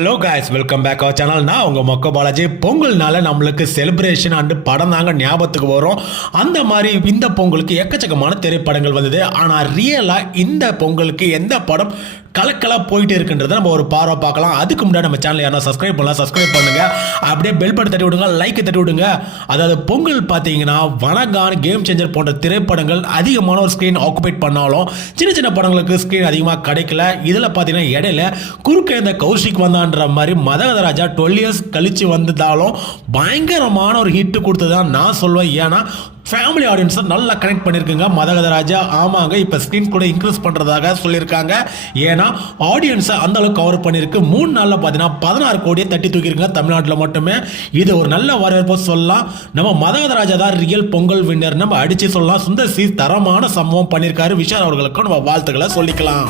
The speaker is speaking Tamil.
Hello guys, welcome back our channel. நான் உங்கள் மொக்க பாலாஜி. பொங்கல்னால நம்மளுக்கு செலிப்ரேஷன் அண்டு படம் தாங்க ஞாபகத்துக்கு வரும். அந்த மாதிரி இந்த பொங்கலுக்கு எக்கச்சக்கமான திரைப்படங்கள் வந்தது. ஆனால் ரியலாக இந்த பொங்கலுக்கு எந்த படம் கலக்கலாக போயிட்டு இருக்குன்றதை நம்ம ஒரு பார்வை பார்க்கலாம். அதுக்கு முன்னாடி நம்ம சேனல் யாரா சப்ஸ்கிரைப் பண்ணலாம், சப்ஸ்கிரைப் பண்ணுங்க. அப்படியே பெல் பட்டன் தட்டி விடுங்க, லைக் தட்டி விடுங்க. அதாவது பொங்கல் பார்த்தீங்கன்னா வனகான், கேம் சேஞ்சர் போன்ற திரைப்படங்கள் அதிகமான ஒரு ஸ்க்ரீன் ஆக்குபைட் பண்ணாலும் சின்ன சின்ன படங்களுக்கு ஸ்க்ரீன் அதிகமாக கிடைக்கல. இதில் பார்த்தீங்கன்னா இடையில குறுக்க இந்த கௌஷிக் வந்தான்ற மாதிரி மதகதராஜா 12 இயர்ஸ் கழிச்சு வந்ததாலும் பயங்கரமான ஒரு ஹிட் கொடுத்ததான் நான் சொல்வேன். ஏன்னா ஃபேமிலி ஆடியன்ஸை நல்லா கனெக்ட் பண்ணியிருக்குங்க மதகதராஜா. ஆமாங்க, இப்போ ஸ்க்ரீன் கூட இன்க்ரீஸ் பண்ணுறதாக சொல்லியிருக்காங்க. ஏன்னா ஆடியன்ஸை அந்த அளவுக்கு கவர் பண்ணியிருக்கு. 3 நாளில் பார்த்தீங்கன்னா 16 கோடியை தட்டி தூக்கியிருக்காங்க தமிழ்நாட்டில் மட்டுமே. இது ஒரு நல்ல வரவேற்பு சொல்லலாம். நம்ம மதகதராஜா தான் ரியல் பொங்கல் வின்னர் நம்ம அடித்து சொல்லலாம். சுந்தர் சி தரமான சம்பவம் பண்ணியிருக்காரு. விஷால் அவர்களுக்கும் நம்ம வாழ்த்துக்களை சொல்லிக்கலாம்.